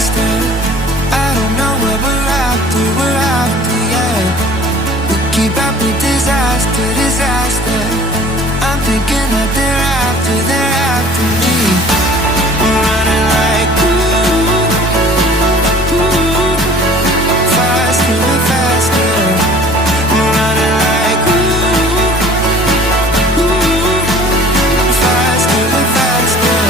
faster. I don't know where we're after, yeah. We keep up with disaster, disaster. I'm thinking that they're after me. We're running like faster and faster. We're running like faster and faster.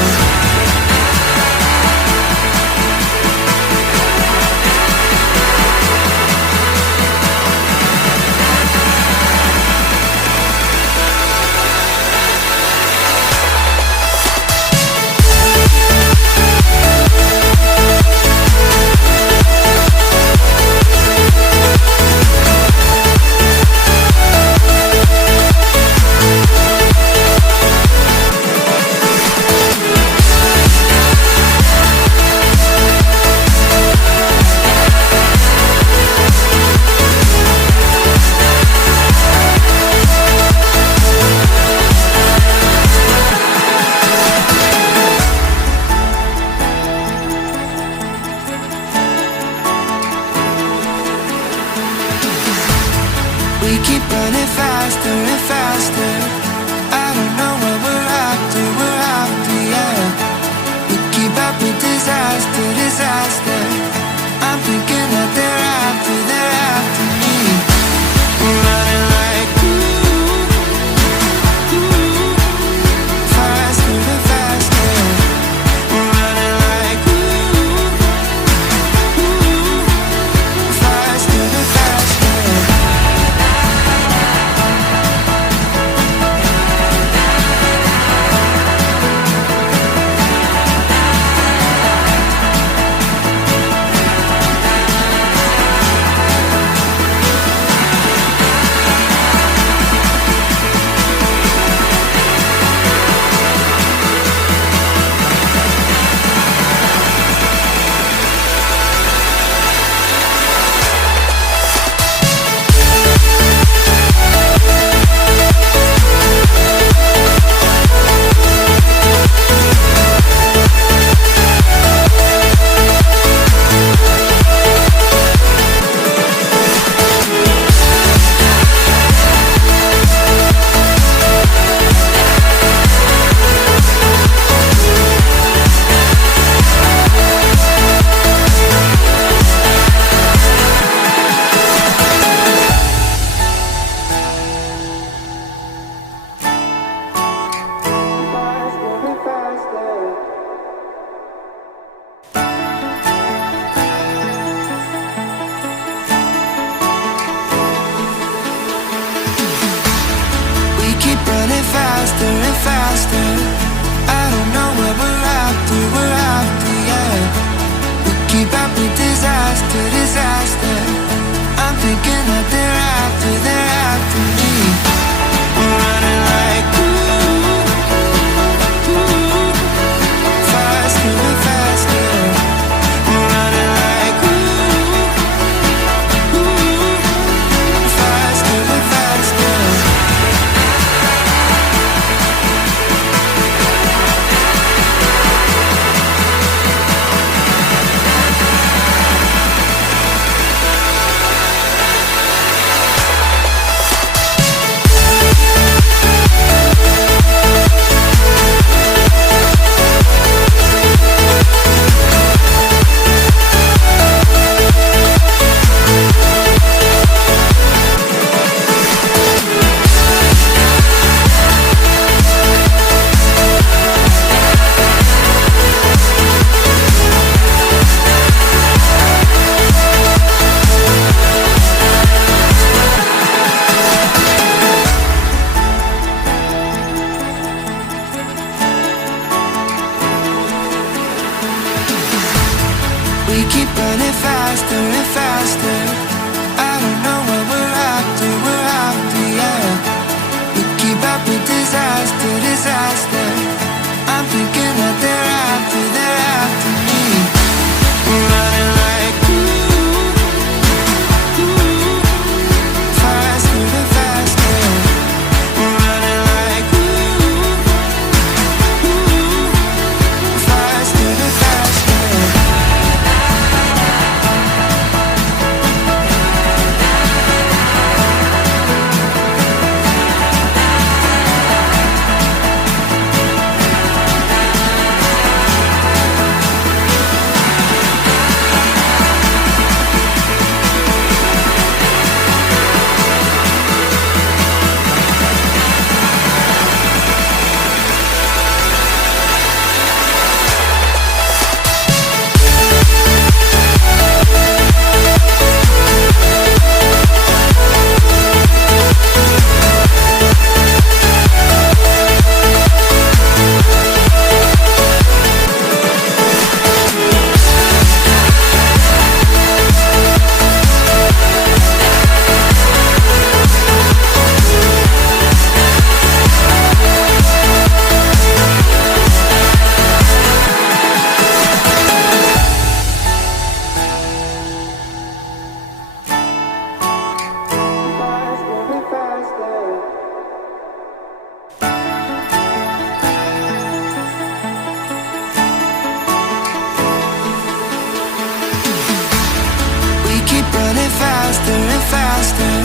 We keep running faster and faster. I don't know where we're after, yeah. We keep up with disaster, disaster. I'm thinking that they're after me. We're running like faster and faster. We're running like faster and faster. Keep running faster and faster. I don't know where we're after, yeah. We keep up with disaster, disaster. I'm thinking that they're after me. We're running like faster and faster. We're running like faster and faster. faster.